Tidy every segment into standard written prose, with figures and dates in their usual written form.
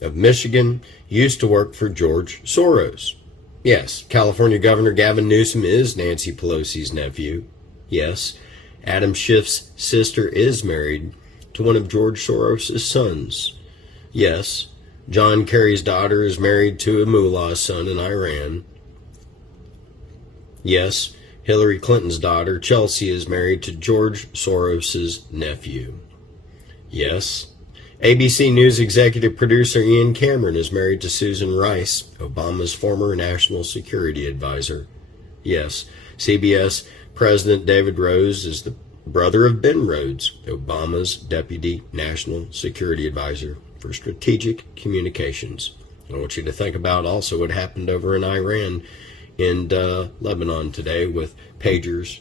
of Michigan used to work for George Soros. Yes, California Governor Gavin Newsom is Nancy Pelosi's nephew. Yes, Adam Schiff's sister is married to one of George Soros' sons. Yes, John Kerry's daughter is married to a mullah's son in Iran. Yes, Hillary Clinton's daughter, Chelsea, is married to George Soros' nephew. Yes, ABC News executive producer Ian Cameron is married to Susan Rice, Obama's former national security advisor. Yes, CBS President David Rose is the brother of Ben Rhodes, Obama's deputy national security advisor for strategic communications. I want you to think about also what happened over in Iran and Lebanon today with pagers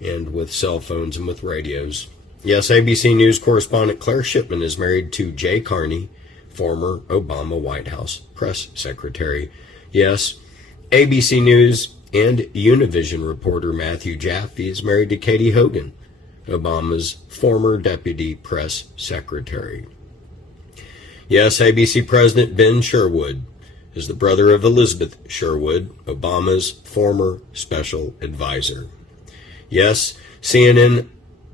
and with cell phones and with radios. Yes, ABC News correspondent Claire Shipman is married to Jay Carney, former Obama White House press secretary. Yes, ABC News and Univision reporter Matthew Jaffe is married to Katie Hogan, Obama's former deputy press secretary. Yes, ABC President Ben Sherwood is the brother of Elizabeth Sherwood, Obama's former special advisor. Yes, CNN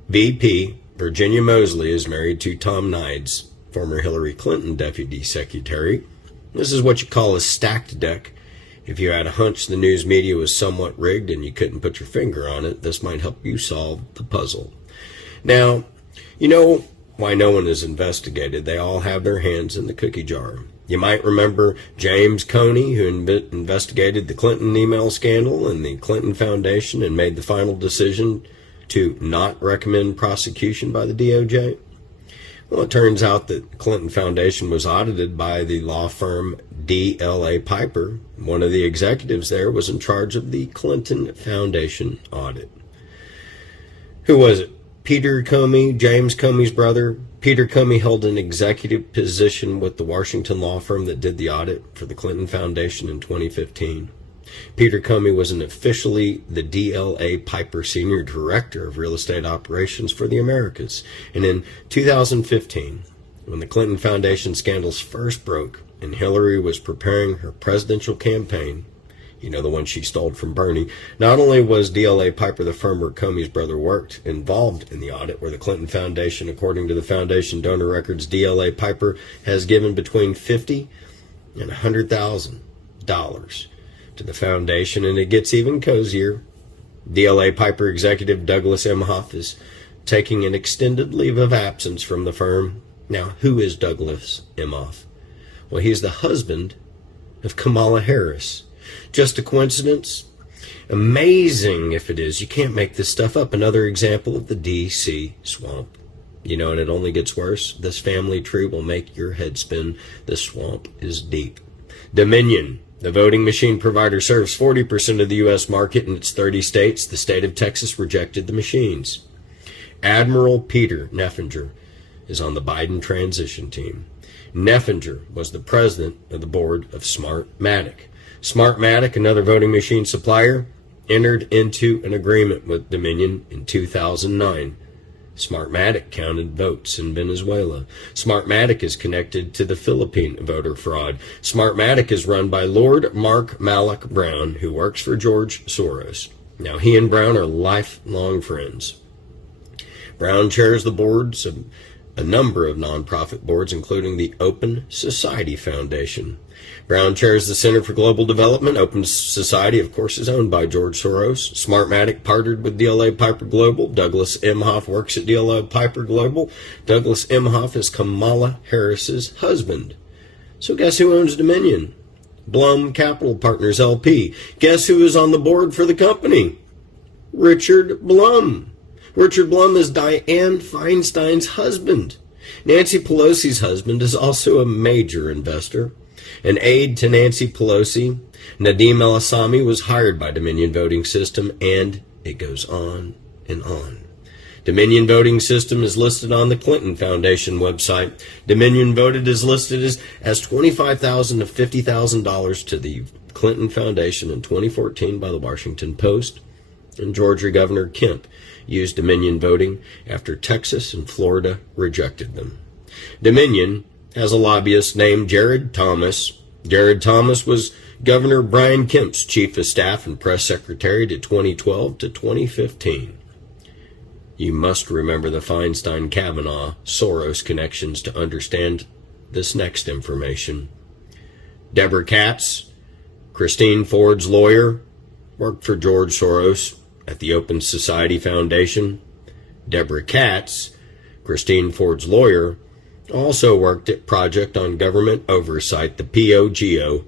VP Virginia Mosley is married to Tom Nides, former Hillary Clinton deputy secretary. This is what you call a stacked deck. If you had a hunch the news media was somewhat rigged and you couldn't put your finger on it, this might help you solve the puzzle. Now, you know why no one is investigated. They all have their hands in the cookie jar. You might remember James Comey, who investigated the Clinton email scandal and the Clinton Foundation and made the final decision to not recommend prosecution by the DOJ. Well, it turns out that the Clinton Foundation was audited by the law firm DLA Piper. One of the executives there was in charge of the Clinton Foundation audit. Who was it? Peter Comey, James Comey's brother. Peter Comey held an executive position with the Washington law firm that did the audit for the Clinton Foundation in 2015. Peter Comey was officially the DLA Piper Senior Director of Real Estate Operations for the Americas. And in 2015, when the Clinton Foundation scandals first broke and Hillary was preparing her presidential campaign, you know, the one she stole from Bernie, not only was DLA Piper, the firm where Comey's brother worked, involved in the audit where the Clinton Foundation, according to the foundation donor records, DLA Piper has given between $50,000 and $100,000 to the foundation, and it gets even cozier. DLA Piper executive Douglas Emhoff is taking an extended leave of absence from the firm. Now, who is Douglas Emhoff? Well, he's the husband of Kamala Harris. Just a coincidence? Amazing if it is. You can't make this stuff up. Another example of the D.C. swamp. You know, and it only gets worse. This family tree will make your head spin. The swamp is deep. Dominion. The voting machine provider serves 40% of the U.S. market in its 30 states. The state of Texas rejected the machines. Admiral Peter Neffinger is on the Biden transition team. Neffinger was the president of the board of Smartmatic. Smartmatic, another voting machine supplier, entered into an agreement with Dominion in 2009. Smartmatic counted votes in Venezuela. Smartmatic is connected to the Philippine voter fraud. Smartmatic is run by Lord Mark Malloch Brown, who works for George Soros. Now, he and Brown are lifelong friends. Brown chairs the boards of a number of nonprofit boards, including the Open Society Foundation. Brown chairs the Center for Global Development. Open Society, of course, is owned by George Soros. Smartmatic partnered with DLA Piper Global. Douglas Emhoff works at DLA Piper Global. Douglas Emhoff is Kamala Harris's husband. So guess who owns Dominion? Blum Capital Partners LP. Guess who is on the board for the company? Richard Blum. Richard Blum is Dianne Feinstein's husband. Nancy Pelosi's husband is also a major investor. An aide to Nancy Pelosi, Nadeem El-Assami, was hired by Dominion Voting System, and it goes on and on. Dominion Voting System is listed on the Clinton Foundation website. Dominion Voted is listed as $25,000 to $50,000 to the Clinton Foundation in 2014 by the Washington Post. And Georgia Governor Kemp used Dominion voting after Texas and Florida rejected them. Dominion has a lobbyist named Jared Thomas. Jared Thomas was Governor Brian Kemp's chief of staff and press secretary to 2012 to 2015. You must remember the Feinstein-Kavanaugh-Soros connections to understand this next information. Deborah Katz, Christine Ford's lawyer, worked for George Soros at the Open Society Foundation. Deborah Katz, Christine Ford's lawyer, also worked at Project on Government Oversight, the POGO.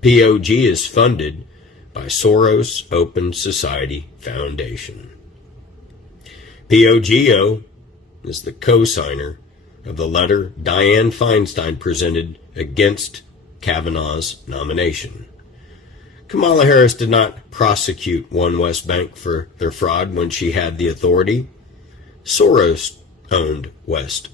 POG is funded by Soros Open Society Foundation. POGO is the co-signer of the letter Dianne Feinstein presented against Kavanaugh's nomination. Kamala Harris did not prosecute One West Bank for their fraud when she had the authority. Soros owned West